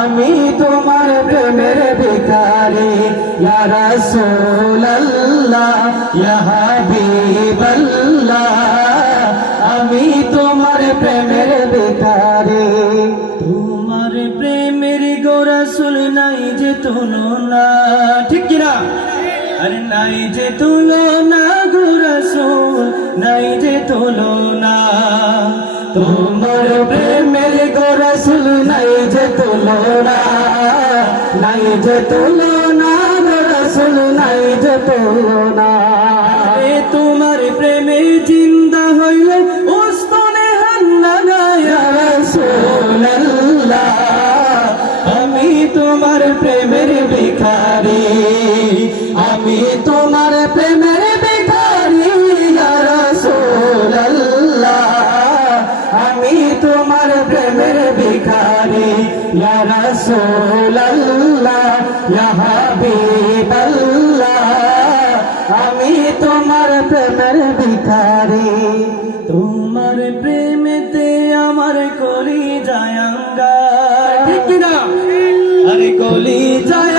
আমি তোমার প্রেমের ভিখারি। রাসূলুল্লাহ, ইয়া হাবিবাল্লাহ, আমি তোমার প্রেমের ভিখারি। তোমার প্রেমের গোরাসুল নাই যে তুলনা, ঠিক কিনা? আরে নাই যে তুলনা নাই যে তুলনা। তোমার প্রেমের গোরাসুল নাই যে তুলনা। নাই যে তুলনা গোরাসুল নাই যে তুলনা। এ তোমার প্রেমে জিন্দা হইলে উসমানে হান্না রাসূলুল্লাহ। আমি তোমার প্রেমের ভিখারি, আমি তোমার তোমার প্রেমের ভিখারি। ইয়া রাসূলুল্লাহ ইয়া হাবিবাল্লাহ আমি তোমার প্রেমের ভিখারি। তোমার প্রেমেতে আমার কলি জায়াঙ্গার ঠিক আরে কলি রাসূল